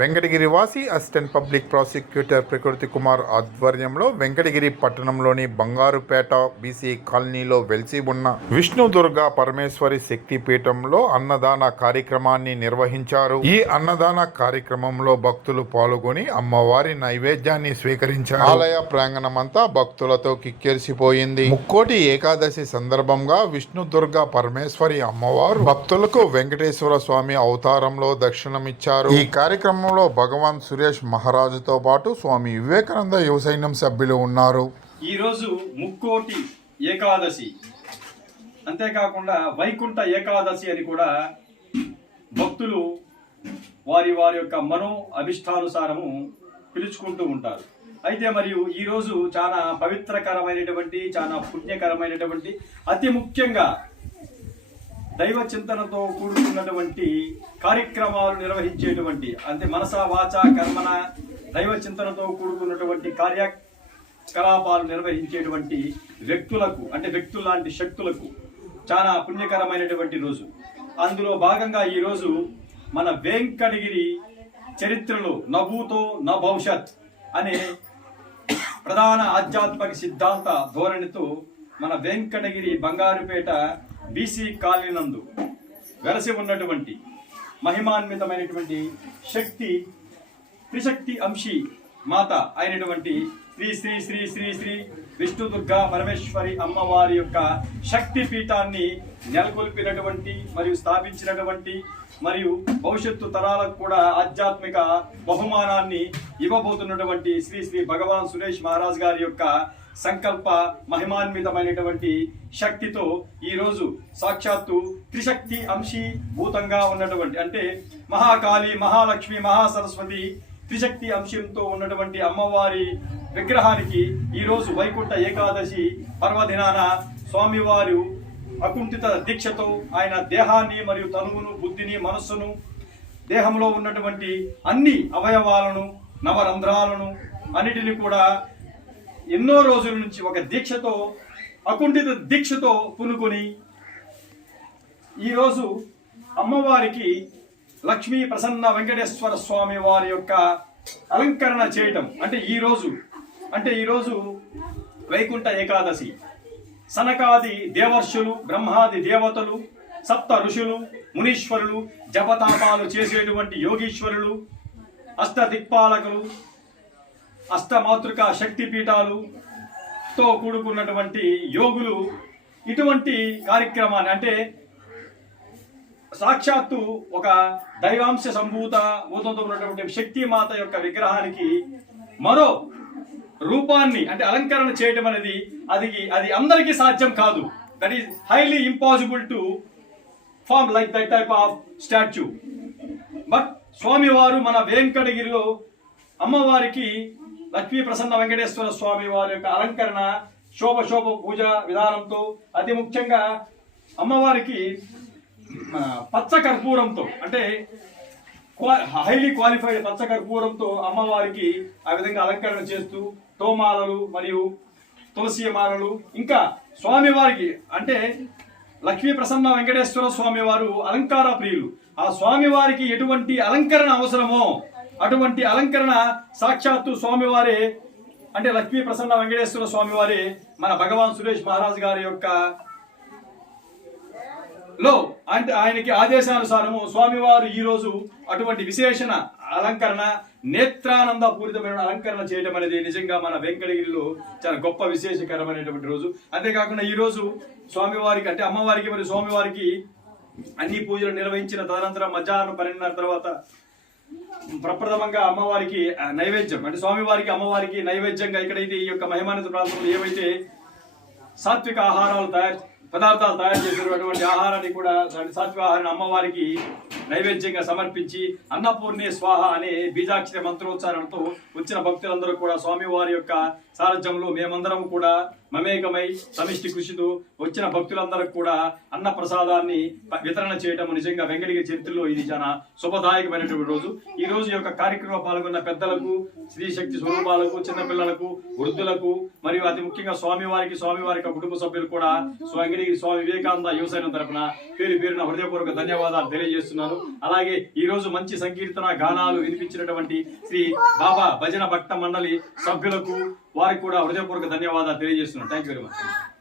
Venkatagiri వాసి assistant public prosecutor ప్రకృతి కుమార్ ఆధ్వర్యంలో వెంకటగిరి పట్టణంలోని బంగారుపేట బీసీ కాలనీలో వెలిసి ఉన్న విష్ణు దుర్గా పరమేశ్వరి శక్తి పీఠంలో అన్నదాన కార్యక్రమాన్ని నిర్వహించారు. ఈ అన్నదాన కార్యక్రమంలో భక్తులు పాల్గొని అమ్మవారి నైవేద్యాన్ని స్వీకరించారు. ఆలయ ప్రాంగణమంతా భక్తులతో కిక్కిరిసిపోయింది. ముక్కోటి ఏకాదశి సందర్భంగా విష్ణు దుర్గా పరమేశ్వరి అమ్మవారు భక్తులకు వెంకటేశ్వర స్వామి అవతారంలో దక్షిణమిచ్చారు ఈ కార్యక్రమంలో భగవాన్ సురేష్ మహారాజుతో పాటు స్వామి వివేకానంద యువ సైన్యం సభ్యులు ఉన్నారు. ఈరోజు ముక్కోటి ఏకాదశి. అంతేకాకుండా వైకుంఠ ఏకాదశి అని కూడా భక్తులు వారి వారి యొక్క మనో అభిష్టానుసారము పిలుచుకుంటూ ఉంటారు. అయితే మరియు ఈరోజు చాలా పవిత్రకరమైనటువంటి చాలా పుణ్యకరమైనటువంటి అతి ముఖ్యంగా దైవ చింతనతో కూడుకున్నటువంటి కార్యక్రమాలు నిర్వహించేటువంటి అంటే మనస వాచ కర్మన దైవ చింతనతో కూడుకున్నటువంటి కార్యకలాపాలు నిర్వహించేటువంటి వ్యక్తులకు అంటే వ్యక్తులాంటి శక్తులకు చాలా పుణ్యకరమైనటువంటి రోజు. అందులో భాగంగా ఈ రోజు మన వెంకటగిరి చరిత్రలో నభూతో న భవిష్యత్ అనే ప్రధాన ఆధ్యాత్మిక సిద్ధాంత ధోరణితో మన వెంకటగిరి బంగారుపేట బీసీ కాలినందు వెరసి ఉన్నటువంటి మహిమాన్వితమైనటువంటి శక్తి త్రిశక్తి అంశి మాత అయినటువంటి శ్రీ శ్రీ శ్రీ శ్రీ శ్రీ విష్ణు దుర్గా పరమేశ్వరి అమ్మవారి యొక్క శక్తి పీఠాన్ని నెలకొల్పినటువంటి మరియు స్థాపించినటువంటి మరియు భవిష్యత్తు తరాలకు కూడా ఆధ్యాత్మిక బహుమానాన్ని ఇవ్వబోతున్నటువంటి శ్రీ శ్రీ భగవాన్ సురేష్ మహారాజ్ గారి యొక్క సంకల్ప మహిమాన్వితమైనటువంటి శక్తితో ఈరోజు సాక్షాత్తు త్రిశక్తి అంశీ భూతంగా ఉన్నటువంటి అంటే మహాకాళి మహాలక్ష్మి మహాసరస్వతి త్రిశక్తి అంశంతో ఉన్నటువంటి అమ్మవారి విగ్రహానికి ఈరోజు వైకుంఠ ఏకాదశి పర్వదినాన స్వామివారు అకుంఠిత దీక్షతో ఆయన దేహాన్ని మరియు తనువును బుద్ధిని మనస్సును దేహంలో ఉన్నటువంటి అన్ని అవయవాలను నవరంధ్రాలను అన్నిటిని కూడా ఎన్నో రోజుల నుంచి ఒక దీక్షతో అకుంఠిత దీక్షతో పునుకొని ఈరోజు అమ్మవారికి లక్ష్మీ ప్రసన్న వెంకటేశ్వర స్వామి వారి యొక్క అలంకరణ చేయటం. అంటే ఈరోజు అంటే ఈరోజు వైకుంఠ ఏకాదశి. సనకాది దేవర్షులు బ్రహ్మాది దేవతలు సప్త ఋషులు మునీశ్వరులు జపతాపాలు చేసేటువంటి యోగీశ్వరులు అష్ట దిక్పాలకులు అష్టమాతృక శక్తి పీఠాలుతో కూడుకున్నటువంటి యోగులు ఇటువంటి కార్యక్రమాన్ని అంటే సాక్షాత్తు ఒక దైవాంశ సంభూత భూతంతో ఉన్నటువంటి శక్తిమాత యొక్క విగ్రహానికి మరో రూపాన్ని అంటే అలంకరణ చేయటం అనేది అది అది అందరికీ సాధ్యం కాదు. That is highly impossible to form like that type of statue but స్వామివారు మన వెంకటగిరిలో అమ్మవారికి లక్ష్మీ ప్రసన్న వెంకటేశ్వర స్వామి వారి యొక్క అలంకరణ శోభ శోభ పూజ విధానంతో అతి ముఖ్యంగా అమ్మవారికి పచ్చ కర్పూరంతో అంటే హైలీ క్వాలిఫైడ్ పచ్చ కర్పూరంతో అమ్మవారికి ఆ విధంగా అలంకరణ చేస్తూ తోమాలలు మరియు తులసి మాలలు ఇంకా స్వామివారికి అంటే లక్ష్మీ ప్రసన్న వెంకటేశ్వర స్వామి వారు అలంకార ప్రియులు. ఆ స్వామివారికి ఎటువంటి అలంకరణ అవసరమో అటువంటి అలంకరణ సాక్షాత్తు స్వామివారే అంటే లక్ష్మీ ప్రసన్న వెంకటేశ్వర స్వామివారి మన భగవాన్ సురేష్ మహారాజ్ గారి యొక్క లో అంటే ఆయనకి ఆదేశానుసారము స్వామివారు ఈ రోజు అటువంటి విశేషణ అలంకరణ నేత్రానంద పూరితమైన అలంకరణ చేయడం అనేది నిజంగా మన వెంకటగిరిలో చాలా గొప్ప విశేషకరమైనటువంటి రోజు. అంతేకాకుండా ఈ రోజు స్వామివారికి అంటే అమ్మవారికి మరియు స్వామివారికి అన్ని పూజలు నిర్వహించిన తదనంతరం మధ్యాహ్నం పన్నెండున్నర తర్వాత ప్రప్రథమంగా అమ్మవారికి నైవేద్యం. అంటే స్వామివారికి అమ్మవారికి నైవేద్యంగా ఇక్కడైతే ఈ యొక్క మహిమానిత ప్రాంతంలో ఏవైతే సాత్విక ఆహారాలు తయారు పదార్థాలు తయారు చేసినటువంటి ఆహారాన్ని కూడా సాత్విక ఆహారాన్ని అమ్మవారికి నైవేద్యంగా సమర్పించి అన్నపూర్ణే స్వాహ అనే బీజాక్షర మంత్రోచ్చారణతో వచ్చిన భక్తులందరూ కూడా స్వామివారి యొక్క సారథ్యంలో మేమందరం కూడా మమేకమై సమిష్టి కృషితో వచ్చిన భక్తులందరికి కూడా అన్న ప్రసాదాన్ని వితరణ చేయటం నిజంగా వెంకటగిరి చరిత్రలో ఇది చాలా శుభదాయకమైనటువంటి రోజు. ఈ రోజు యొక్క కార్యక్రమంలో పాల్గొన్న పెద్దలకు స్త్రీ శక్తి స్వరూపాలకు చిన్నపిల్లలకు వృద్ధులకు మరియు అతి ముఖ్యంగా స్వామివారికి స్వామివారి యొక్క కుటుంబ సభ్యులు కూడా వెంకటగిరి స్వామి వివేకానంద యువసైన తరఫున పేరు పేరున హృదయపూర్వక ధన్యవాదాలు తెలియజేస్తున్నాను. అలాగే ఈ రోజు మంచి సంకీర్తన గానాలు వినిపించినటువంటి శ్రీ బాబా భజన భక్త మండలి సభ్యులకు వారికి కూడా హృదయపూర్వక ధన్యవాదాలు తెలియజేస్తున్నాను. Thank you very much